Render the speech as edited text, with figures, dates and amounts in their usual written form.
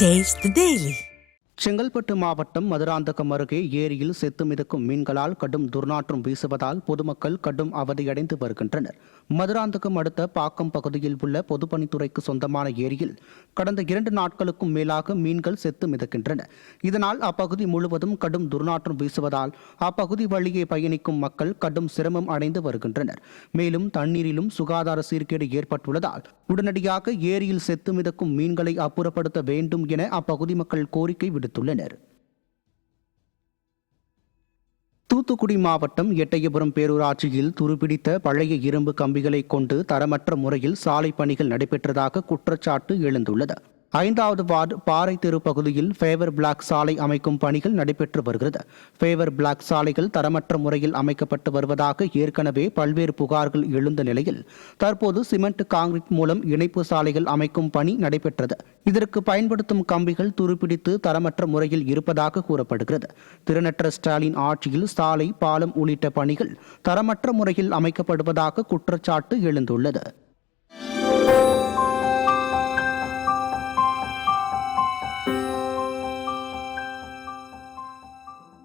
Taste the Daily. Chengalpattu மாவட்டம் மதுராந்தகம் அருகே ஏரியில் செத்து மிதக்கும் மீன்களால் கடும் துர்நாற்றம் வீசுவதால் பொதுமக்கள் கடும் அவதியடைந்து வருகின்றனர். மதுராந்தகம் அடுத்த பாக்கம் பகுதியில் உள்ள பொதுப்பணித்துறைக்கு சொந்தமான ஏரியில் கடந்த 2 நாட்களுக்கும் மேலாக மீன்கள் செத்து மிதக்கின்றன. இதனால் அப்பகுதி முழுவதும் கடும் துர்நாற்றம் வீசுவதால் அப்பகுதி வழியே பயணிக்கும் மக்கள் கடும் சிரமம் அடைந்து வருகின்றனர். மேலும் தண்ணீரிலும் சுகாதார சீர்கேடு ஏற்பட்டுள்ளதால் உடனடியாக ஏரியில் செத்து மிதக்கும் மீன்களை அப்புறப்படுத்த வேண்டும் என அப்பகுதி மக்கள் கோரிக்கை விடுத்துள்ளனர். தூத்துக்குடி மாவட்டம் எட்டயபுரம் பேரூராட்சியில் துருப்பிடித்த பழைய இரும்பு கம்பிகளை கொண்டு தரமற்ற முறையில் சாலை பணிகள் நடைபெற்றதாக குற்றச்சாட்டு எழுந்துள்ளது. 5வது வார்டு பாறை தெரு பகுதியில் ஃபேவர் பிளாக் சாலை அமைக்கும் பணிகள் நடைபெற்று வருகிறது. ஃபேவர் பிளாக் சாலைகள் தரமற்ற முறையில் அமைக்கப்பட்டு வருவதாக ஏற்கனவே பல்வேறு புகார்கள் எழுந்த நிலையில் தற்போது சிமெண்ட் காங்கிரீட் மூலம் இணைப்பு சாலைகள் அமைக்கும் பணி நடைபெற்றது. இதற்கு பயன்படுத்தும் கம்பிகள் துருப்பிடித்து தரமற்ற முறையில் இருப்பதாக கூறப்படுகிறது. திறனற்ற ஸ்டாலின் ஆட்சியில் சாலை, பாலம் உள்ளிட்ட பணிகள் தரமற்ற முறையில் அமைக்கப்படுவதாக குற்றச்சாட்டு எழுந்துள்ளது.